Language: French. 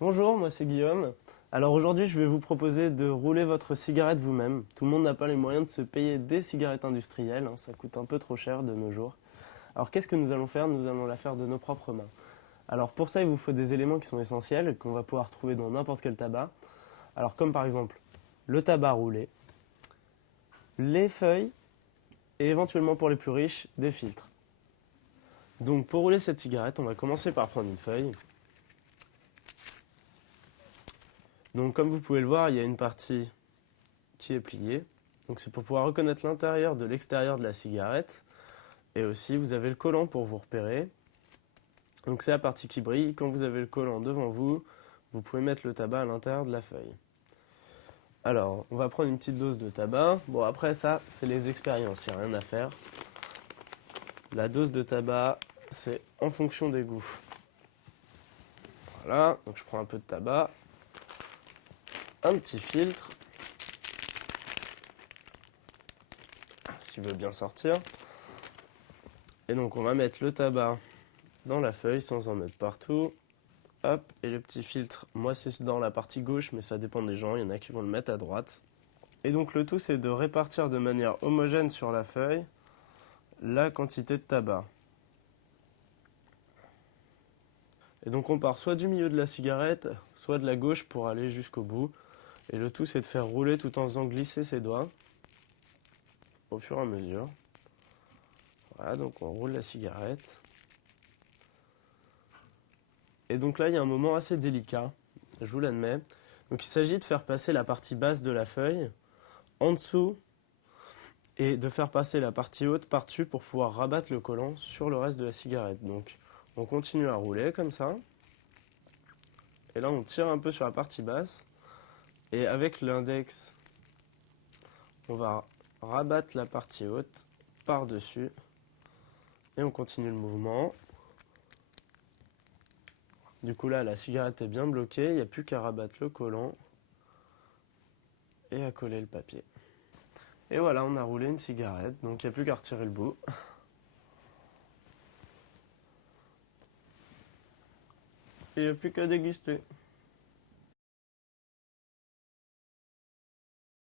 Bonjour, moi c'est Guillaume. Alors aujourd'hui, je vais vous proposer de rouler votre cigarette vous-même. Tout le monde n'a pas les moyens de se payer des cigarettes industrielles, hein, ça coûte un peu trop cher de nos jours. Alors qu'est-ce que nous allons faire? Nous allons la faire de nos propres mains. Alors pour ça, il vous faut des éléments qui sont essentiels, qu'on va pouvoir trouver dans n'importe quel tabac. Alors comme par exemple le tabac roulé, les feuilles et éventuellement pour les plus riches, des filtres. Donc pour rouler cette cigarette, on va commencer par prendre une feuille. Donc comme vous pouvez le voir, il y a une partie qui est pliée. Donc c'est pour pouvoir reconnaître l'intérieur de l'extérieur de la cigarette. Et aussi vous avez le collant pour vous repérer. Donc c'est la partie qui brille. Quand vous avez le collant devant vous, vous pouvez mettre le tabac à l'intérieur de la feuille. Alors, on va prendre une petite dose de tabac. Bon, après ça, c'est les expériences, il n'y a rien à faire. La dose de tabac, c'est en fonction des goûts. Voilà, donc je prends un peu de tabac. Un petit filtre. S'il veut bien sortir. Et donc on va mettre le tabac dans la feuille sans en mettre partout. Hop, et le petit filtre, moi c'est dans la partie gauche, mais ça dépend des gens, il y en a qui vont le mettre à droite. Et donc le tout c'est de répartir de manière homogène sur la feuille la quantité de tabac. Et donc on part soit du milieu de la cigarette, soit de la gauche pour aller jusqu'au bout. Et le tout c'est de faire rouler tout en faisant glisser ses doigts au fur et à mesure. Voilà, donc on roule la cigarette. Et donc là il y a un moment assez délicat, je vous l'admets. Donc il s'agit de faire passer la partie basse de la feuille en dessous et de faire passer la partie haute par-dessus pour pouvoir rabattre le collant sur le reste de la cigarette. Donc on continue à rouler comme ça. Et là on tire un peu sur la partie basse. Et avec l'index, on va rabattre la partie haute par-dessus. Et on continue le mouvement. Du coup là la cigarette est bien bloquée, il n'y a plus qu'à rabattre le collant et à coller le papier. Et voilà, on a roulé une cigarette, donc il n'y a plus qu'à retirer le bout. Et il n'y a plus qu'à déguster.